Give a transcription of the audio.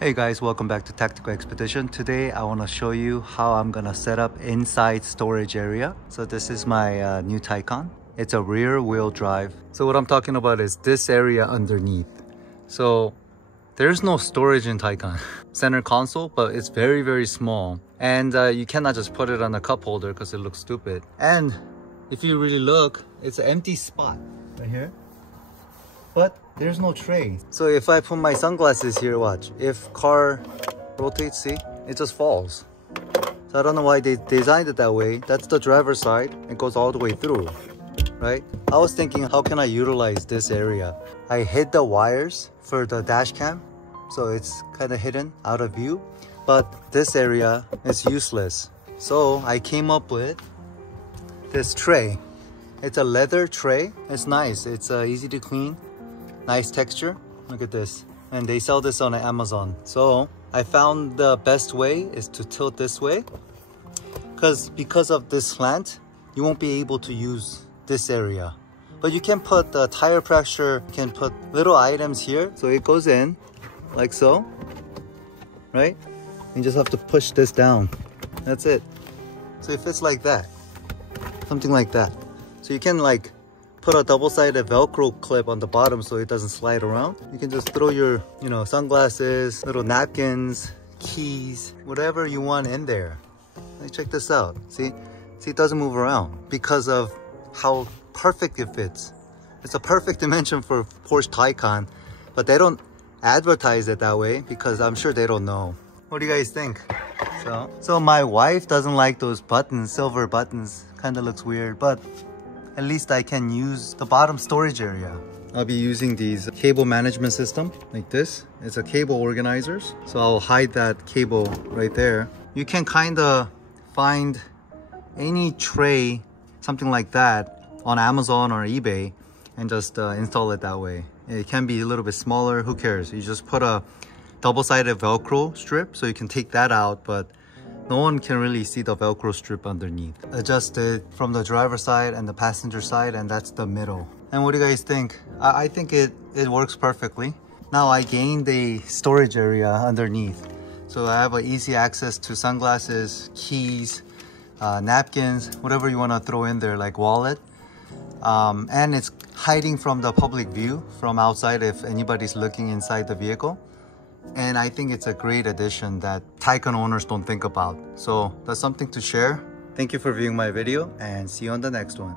Hey guys, welcome back to Tactical Expedition. Today I want to show you how I'm gonna set up inside storage area. So this is my new Taycan. It's a rear wheel drive. So what I'm talking about is this area underneath. So there's no storage in Taycan. Center console, but it's very small. And you cannot just put it on a cup holder because it looks stupid. And if you really look, it's an empty spot right here. But there's no tray. So if I put my sunglasses here, watch. If car rotates, see? It just falls. So I don't know why they designed it that way. That's the driver's side. It goes all the way through, right? I was thinking, how can I utilize this area? I hid the wires for the dash cam, so it's kind of hidden out of view. But this area is useless. So I came up with this tray. It's a leather tray. It's nice. It's easy to clean. Nice texture. Look at this. And they sell this on Amazon. So I found the best way is to tilt this way, because of this slant you won't be able to use this area, but you can put the tire pressure, can put little items here, so it goes in like so, right? You just have to push this down. That's it. So it fits like that, something like that. So you can like put a double-sided Velcro clip on the bottom so it doesn't slide around. You can just throw your, sunglasses, little napkins, keys, whatever you want in there. Like, check this out. See, it doesn't move around because of how perfect it fits. It's a perfect dimension for Porsche Taycan, but they don't advertise it that way because I'm sure they don't know. What do you guys think? So my wife doesn't like those buttons, silver buttons. Kind of looks weird, but at least I can use the bottom storage area. I'll be using these cable management system like this. It's a cable organizers. So I'll hide that cable right there. You can kind of find any tray, something like that on Amazon or eBay and just install it that way. It can be a little bit smaller, who cares? You just put a double-sided Velcro strip so you can take that out, but no one can really see the Velcro strip underneath. Adjust it from the driver's side and the passenger side, and that's the middle. And what do you guys think? I think it works perfectly. Now I gained a storage area underneath. So I have easy access to sunglasses, keys, napkins, whatever you want to throw in there, like wallet. And it's hiding from the public view from outside if anybody's looking inside the vehicle. And I think it's a great addition that Taycan owners don't think about. So that's something to share. Thank you for viewing my video and see you on the next one.